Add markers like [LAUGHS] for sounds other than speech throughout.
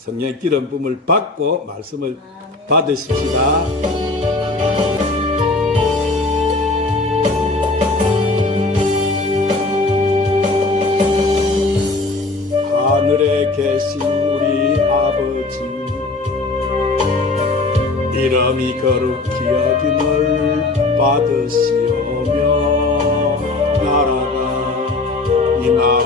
성령 기름 붐을 받고 말씀을 받으십시다. 하늘에 계신 우리 아버지 이름이 거룩히 여김을 받으시오며 나라가 임하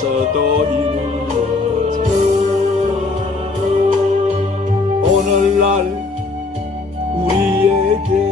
땅에서도 이루어져 오늘날 우리에게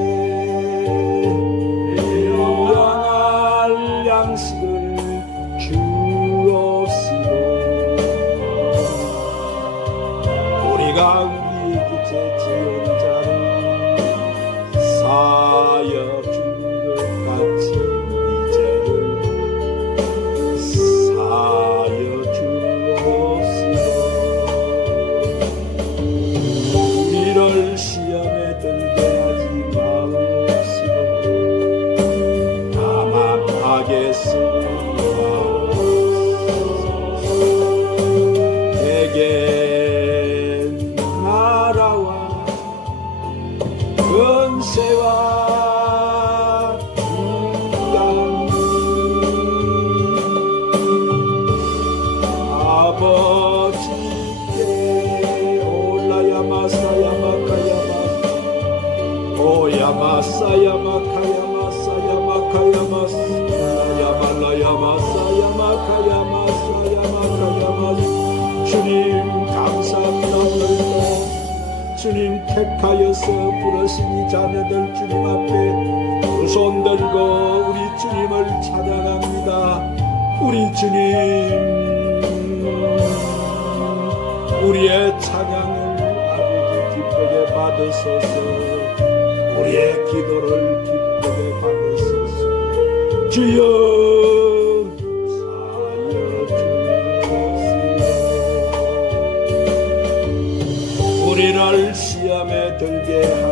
시험에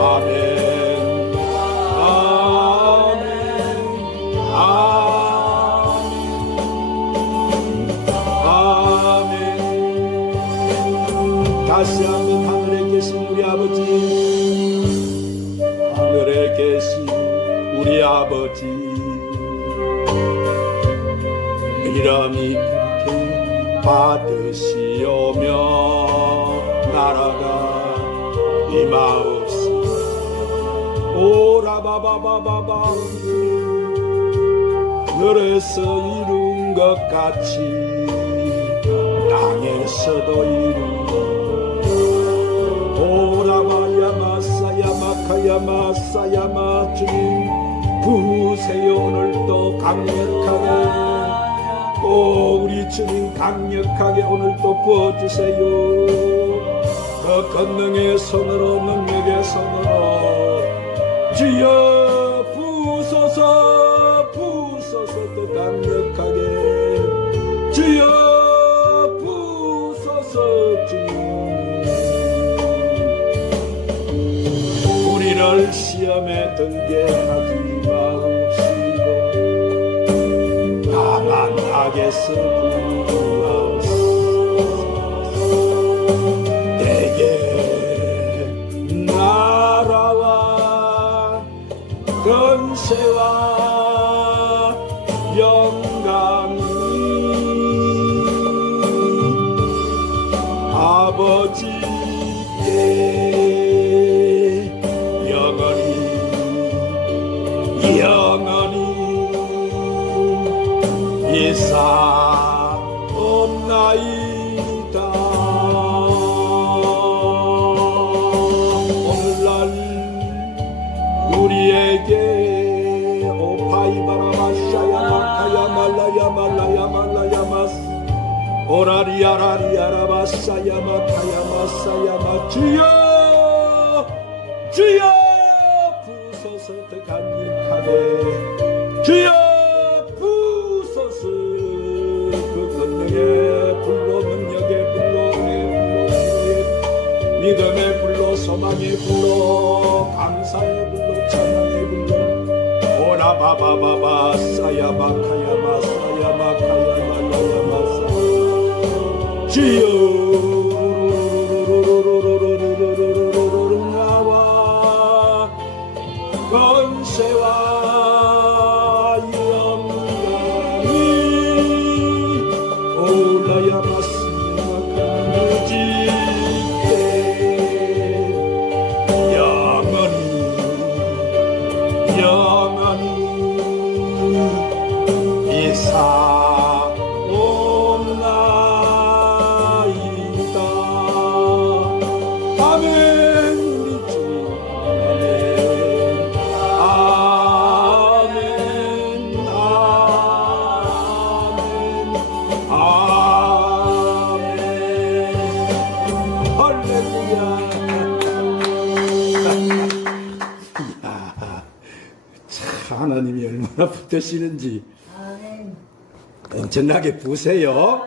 아멘. 아멘. 아멘 아멘 다시 한번 하늘에 계신 우리 아버지. 하늘에 계신 우리 아버지. 이름이 받으 바바바바바. 하늘에서 이룬 것 같이 땅에서도 이루어 오라마야 마사야 마카야 마사야 마 주님. 부으세요 오늘도 강력하게. 오 우리 주님 강력하게 오늘도 부어주세요. 그 권능의 손으로 능력의 손으로 주여 부 권세와 영감이 아버지께 영원히 영원히 예사 불로 감사의 불로 찬양의 불로 아멘. 엄청나게 부세요.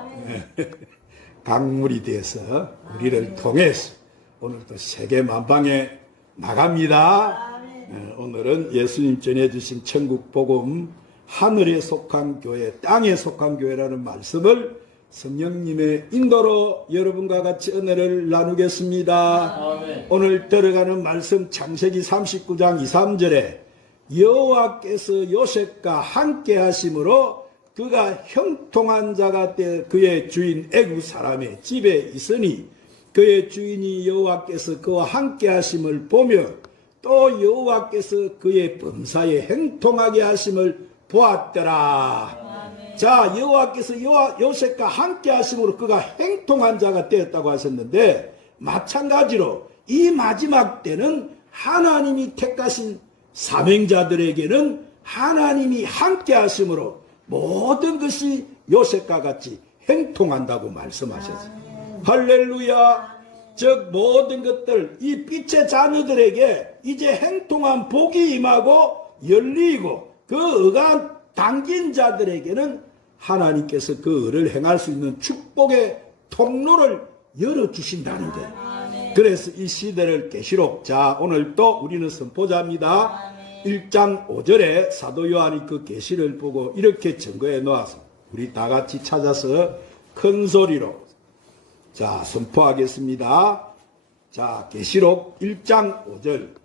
[LAUGHS] 강물이 돼서 우리를 통해서 오늘도 세계 만방에 나갑니다. 예, 오늘은 예수님 전해주신 천국 복음 하늘에 속한 교회, 땅에 속한 교회라는 말씀을 성령님의 인도로 여러분과 같이 은혜를 나누겠습니다. 오늘 들어가는 말씀 창세기 39장 2, 3절에 여호와께서 요셉과 함께 하심으로 그가 형통한 자가 되 그의 주인 애굽 사람의 집에 있으니 그의 주인이 여호와께서 그와 함께 하심을 보며 또 여호와께서 그의 범사에 행통하게 하심을 보았더라. 자, 여호와께서 여호와 요셉과 함께 하심으로 그가 행통한 자가 되었다고 하셨는데 마찬가지로 이 마지막 때는 하나님이 택하신 사명자들에게는 하나님이 함께 하심으로 모든 것이 요셉과 같이 행통한다고 말씀하셨어요. 할렐루야. 즉 모든 것들 이 빛의 자녀들에게 이제 행통한 복이 임하고 열리고 그 의가 당긴 자들에게는 하나님께서 그 의를 행할 수 있는 축복의 통로를 열어 주신다는 거예요. 그래서 이 시대를 계시록. 자 오늘 또 우리는 선포자입니다. 1장 5절에 사도 요한이 그 계시를 보고 이렇게 증거해 놓아서 우리 다 같이 찾아서 큰 소리로. 자 선포하겠습니다. 자 계시록 1장 5절.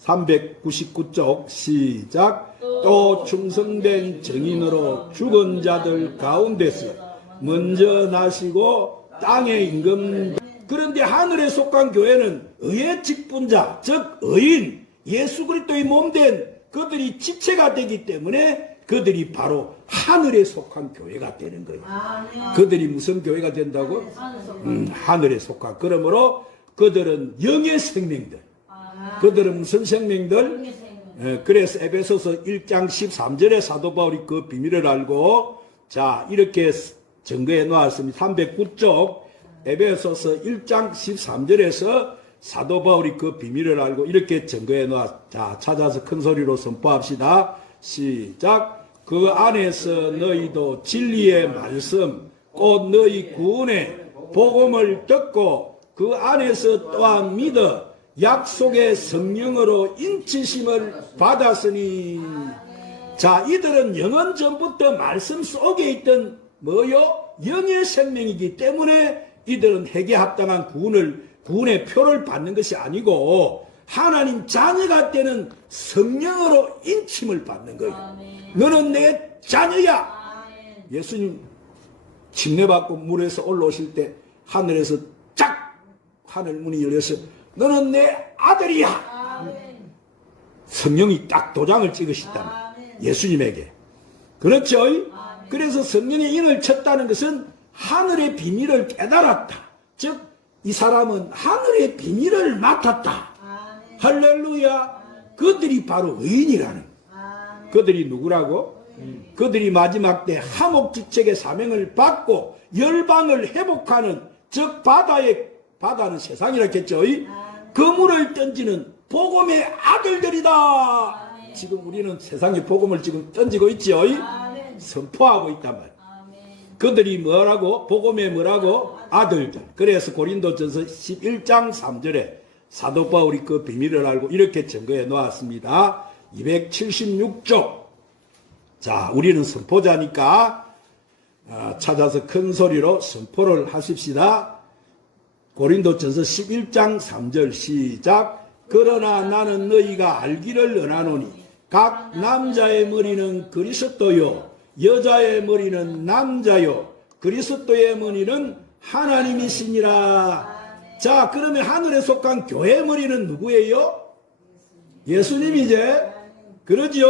399쪽 시작. 또 충성된 증인으로 죽은 자들 가운데서 먼저 나시고 땅의 임금 그런데 하늘에 속한 교회는 의의 직분자 즉 의인 예수 그리스도의 몸된 그들이 지체가 되기 때문에 그들이 바로 하늘에 속한 교회가 되는 거예요. 아멘. 그들이 무슨 교회가 된다고? 음, 하늘에 속한. 그러므로 그들은 영의 생명들. 그들은 무슨 생명들? 예, 그래서 에베소서 1장 13절에 사도 바울이 그 비밀을 알고 자 이렇게 증거해 놓았습니다. 309쪽 에베소서 1장 13절에서 사도 바울이 그 비밀을 알고 이렇게 증거해 놓았. 자 찾아서 큰 소리로 선포합시다. 시작. 그 안에서 너희도 진리의 말씀 곧 너희 구원의 복음을 듣고 그 안에서 또한 믿어 약속의 성령으로 인치심을 받았으니 자 이들은 영원 전부터 말씀 속에 있던 뭐요 영의 생명이기 때문에 이들은 핵에 합당한 구원을 구원의 표를 받는 것이 아니고 하나님 자녀가 되는 성령으로 인침을 받는 거예요. 너는 내 자녀야. 예수님 침례받고 물에서 올라오실 때 하늘에서 쫙 하늘 문이 열려서 너는 내 아들이야. 성령이 딱 도장을 찍으셨다. 예수님에게. 그렇죠? 그래서 성령의 인을 쳤다는 것은 하늘의 비밀을 깨달았다. 즉, 이 사람은 하늘의 비밀을 맡았다. 할렐루야. 그들이 바로 의인이라는. 그들이 누구라고? 그들이 마지막 때 하목지책의 사명을 받고 열방을 회복하는 즉 바다의 바다는 세상이라 했죠. 그물을 던지는 복음의 아들들이다. 지금 우리는 세상에 복음을 지금 던지고 있지요. 선포하고 있단 말이에요. 그들이 뭐라고? 복음의 뭐라고? 아들들. 그래서 고린도전서 11장 3절에 사도 바울이 그 비밀을 알고 이렇게 증거해 놓았습니다. 276쪽. 자, 우리는 선포자니까 아, 찾아서 큰 소리로 선포를 하십시다. 고린도전서 11장 3절 시작. 그러나 나는 너희가 알기를 원하노니 각 남자의 머리는 그리스도요 여자의 머리는 남자요 그리스도의 머리는 하나님이시니라. 자, 그러면 하늘에 속한 교회 머리는 누구예요? 예수님이제. 그러지요?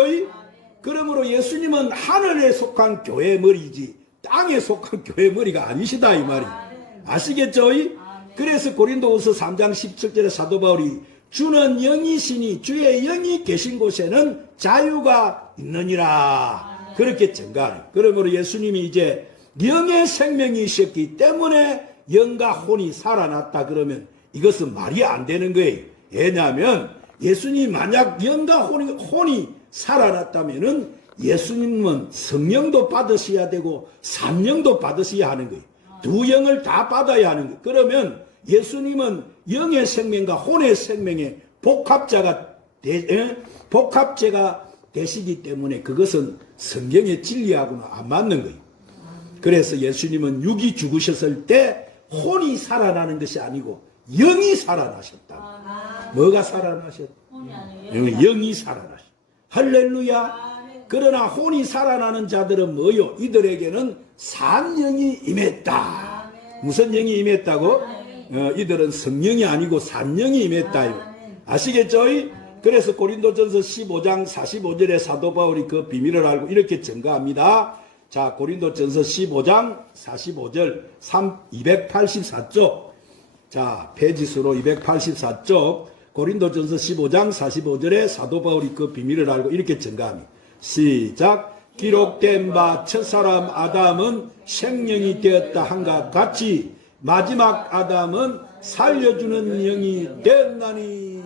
그러므로 예수님은 하늘에 속한 교회 머리지 땅에 속한 교회 머리가 아니시다 이 말이. 아시겠죠? 그래서 고린도후서 3장 17절에 사도 바울이 주는 영이시니 주의 영이 계신 곳에는 자유가 있느니라. 그렇게 증가하는. 그러므로 예수님이 이제 영의 생명이셨기 때문에 영과 혼이 살아났다 그러면 이것은 말이 안 되는 거예요. 왜냐하면 예수님 만약 영과 혼이, 혼이 살아났다면은 예수님은 성령도 받으셔야 되고 산령도 받으셔야 하는 거예요. 두 영을 다 받아야 하는 거예요. 그러면 예수님은 영의 생명과 혼의 생명의 복합자가? 복합제가 되시기 때문에 그것은 성경의 진리하고는 안 맞는 거예요. 그래서 예수님은 육이 죽으셨을 때 혼이 살아나는 것이 아니고 영이 살아나셨다. 뭐가 살아나셨다? 영이 살아나셨다. 할렐루야. 그러나 혼이 살아나는 자들은 뭐요? 이들에게는 산영이 임했다. 무슨 영이 임했다고? 어, 이들은 성령이 아니고 산영이 임했다. 아시겠죠? 그래서 고린도전서 15장 45절에 사도 바울이 그 비밀을 알고 이렇게 증가합니다. 자, 고린도전서 15장 45절 3 284쪽. 자, 페이지수로 284쪽. 고린도전서 15장 45절에 사도 바울이 그 비밀을 알고 이렇게 증가합니다. 시작. 기록된 바 첫사람 아담은 생명이 되었다 한것 같이 마지막 아담은 살려주는 영이 되었나니.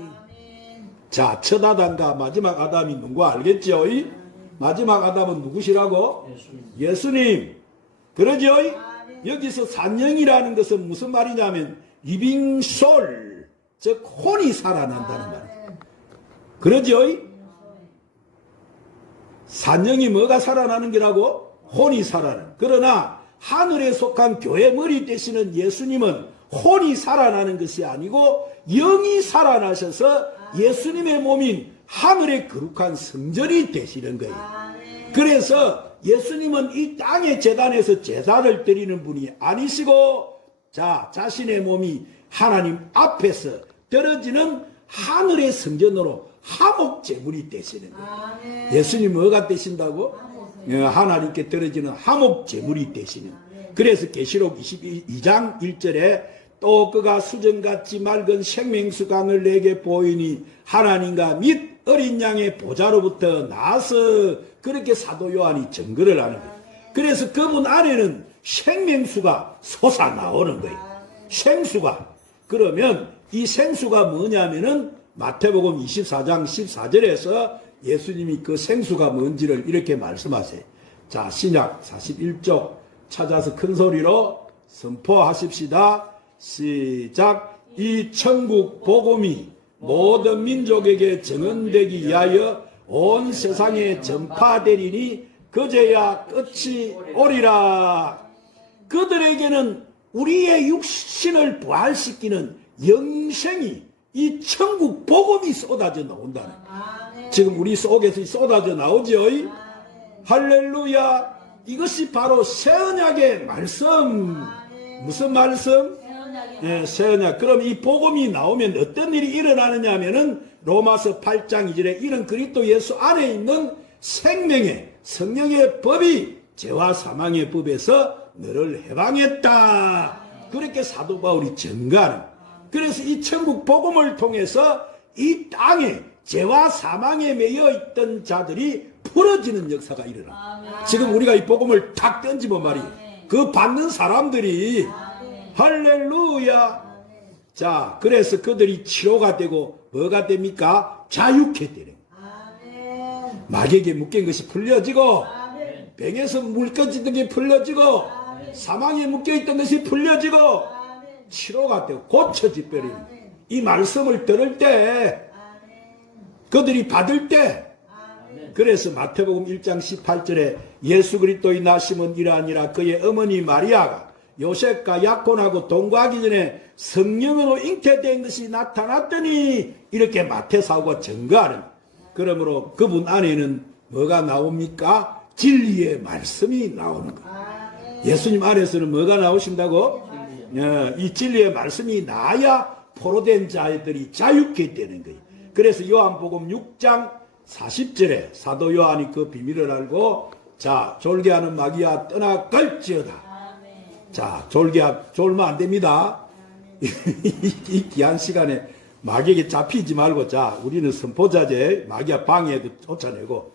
자, 첫 아담과 마지막 아담이 누구 알겠죠? 이? 마지막 아담은 누구시라고? 예수님. 그러죠? 여기서 산영이라는 것은 무슨 말이냐면 리빙 솔, 즉 혼이 살아난다는 말이에요. 그러죠? 산영이 뭐가 살아나는 게라고? 혼이 살아나는. 그러나 하늘에 속한 교회 머리 되시는 예수님은 혼이 살아나는 것이 아니고 영이 살아나셔서 예수님의 몸인 하늘의 거룩한 성전이 되시는 거예요. 그래서 예수님은 이 땅의 재단에서 제사를 드리는 분이 아니시고 자 자신의 몸이 하나님 앞에서 떨어지는 하늘의 성전으로 하목 제물이 되시는 거예요. 예수님 뭐가 되신다고? 어, 하나님께 떨어지는 하목 제물이 되시는. 그래서 계시록 22장 1절에 또 그가 수정같이 맑은 생명수강을 내게 보이니 하나님과 및 어린 양의 보좌로부터 나서 그렇게 사도 요한이 증거를 하는 거예요. 그래서 그분 안에는 생명수가 솟아 나오는 거예요. 생수가. 그러면 이 생수가 뭐냐면은 마태복음 24장 14절에서 예수님이 그 생수가 뭔지를 이렇게 말씀하세요. 자, 신약 41쪽 찾아서 큰 소리로 선포하십시다. 시작. 이 천국 복음이 모든 민족에게 증언되기 위하여 온 세상에 전파되리니 그제야 끝이 오리라. 그들에게는 우리의 육신을 부활시키는 영생이 이 천국 복음이 쏟아져 나온다는. 지금 우리 속에서 쏟아져 나오죠. 할렐루야. 이것이 바로 새 언약의 말씀. 무슨 말씀? 예, 새 언약. 그럼 이 복음이 나오면 어떤 일이 일어나느냐 하면은 로마서 8장 2절에 이런 그리스도 예수 안에 있는 생명의 성령의 법이 죄와 사망의 법에서 너를 해방했다. 그렇게 사도 바울이 증가하는. 그래서 이 천국 복음을 통해서 이 땅에 죄와 사망에 매여 있던 자들이 풀어지는 역사가 일어나. 지금 우리가 이 복음을 탁 던지면 말이 그 받는 사람들이 할렐루야. 자, 그래서 그들이 치료가 되고 뭐가 됩니까? 자유케 되는. 마귀에게 묶인 것이 풀려지고. 병에서 묶어지던 게 풀려지고 사망에 묶여있던 것이 풀려지고. 치료가 되고 고쳐지 버리는 아멘. 이 말씀을 들을 때. 그들이 받을 때. 그래서 마태복음 1장 18절에 예수 그리스도의 나심은 이러하니라 그의 어머니 마리아가 요셉과 약혼하고 동거하기 전에 성령으로 잉태된 것이 나타났더니 이렇게 마태사후가 증거하는 그러므로 그분 안에는 뭐가 나옵니까? 진리의 말씀이 나오는. 아멘. 예수님 안에서는 뭐가 나오신다고? 어, 이 진리의 말씀이 나야 포로된 자들이 자유케 되는 거예요. 그래서 요한복음 6장 40절에 사도 요한이 그 비밀을 알고 자 졸개하는 마귀야 떠나 갈지어다. 자 졸개하 졸면 안 됩니다. [LAUGHS] 이, 이 귀한 시간에 마귀에게 잡히지 말고 자 우리는 선포자제 마귀야 방해도 쫓아내고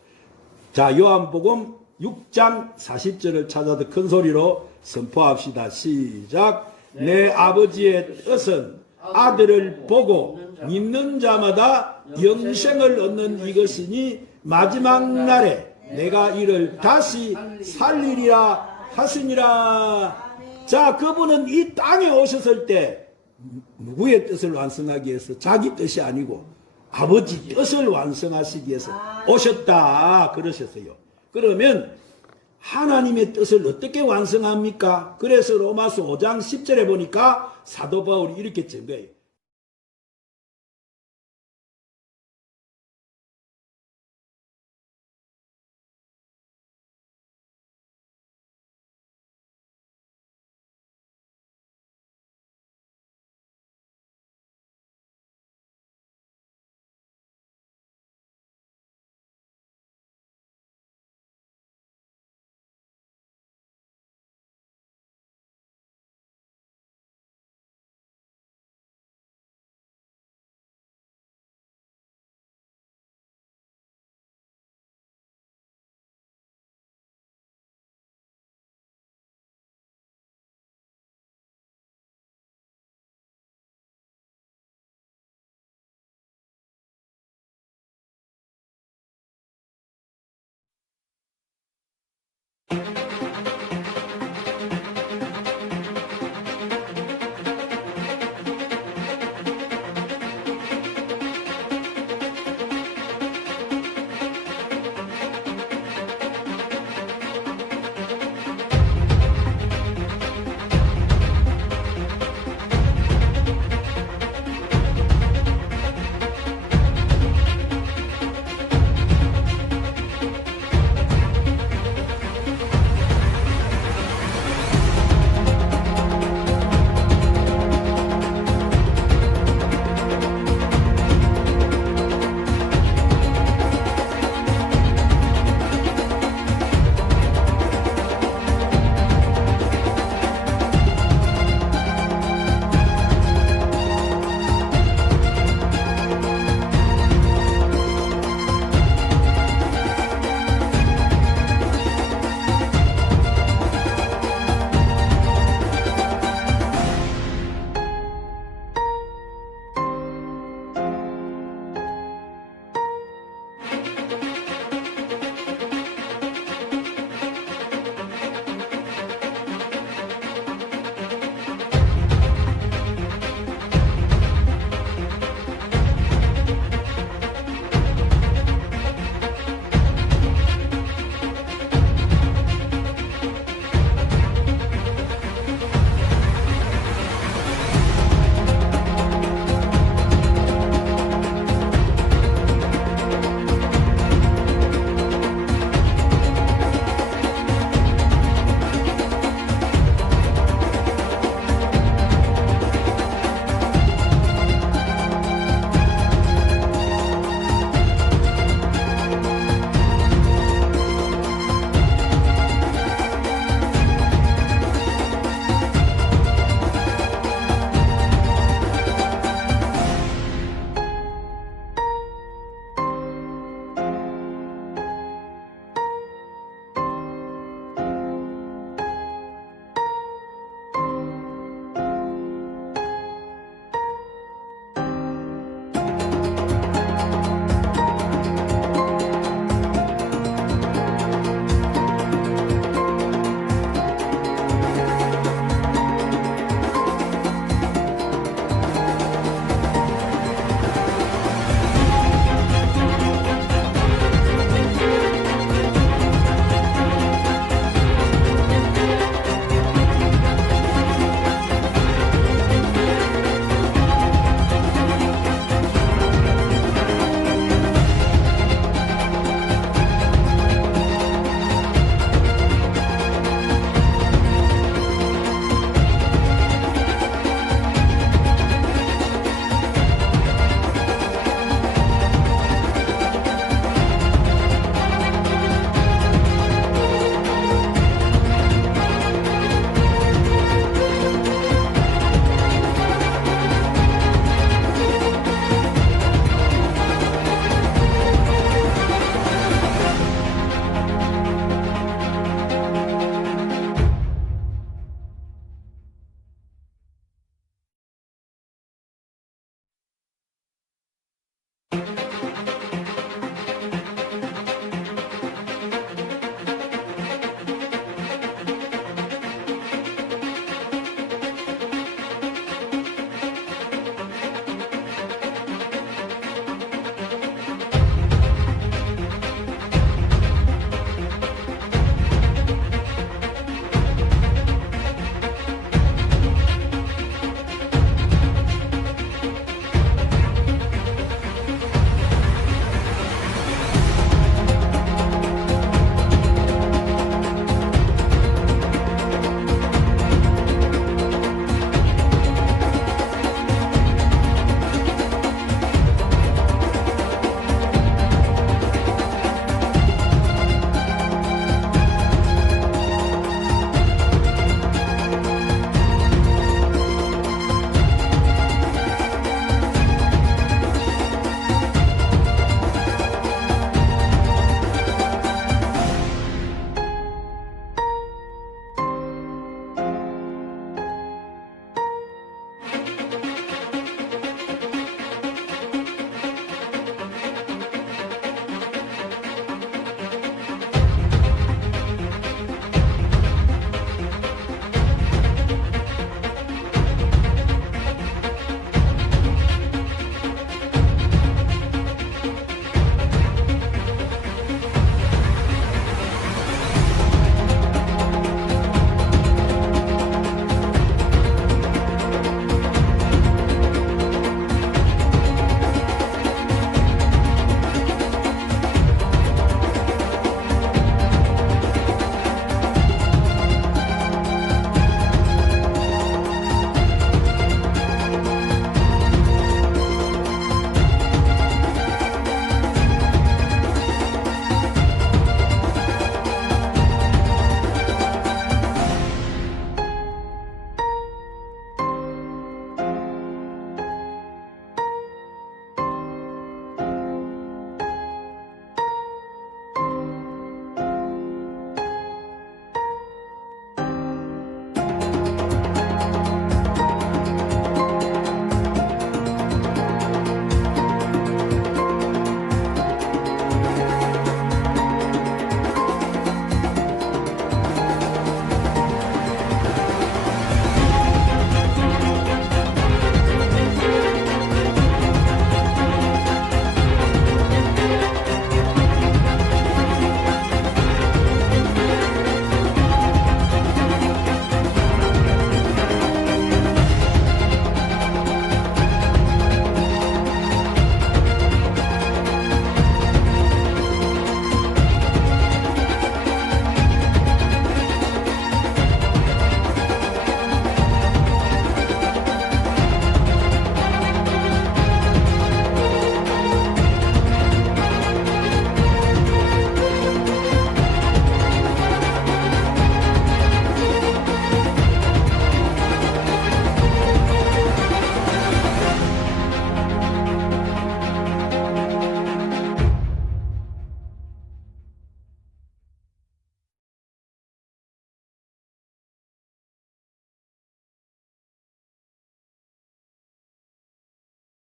자, 요한복음 6장 40절을 찾아서 큰 소리로 선포합시다. 시작. 내 아버지의 뜻은 아들을 보고 믿는 자마다 영생을 얻는 이것이니 마지막 날에 내가 이를 다시 살리리라 하시니라. 자, 그분은 이 땅에 오셨을 때 누구의 뜻을 완성하기 위해서 자기 뜻이 아니고 아버지 뜻을 완성하시기 위해서 오셨다 그러셨어요. 그러면 하나님의 뜻을 어떻게 완성합니까? 그래서 로마서 5장 10절에 보니까 사도 바울이 이렇게 증거해요.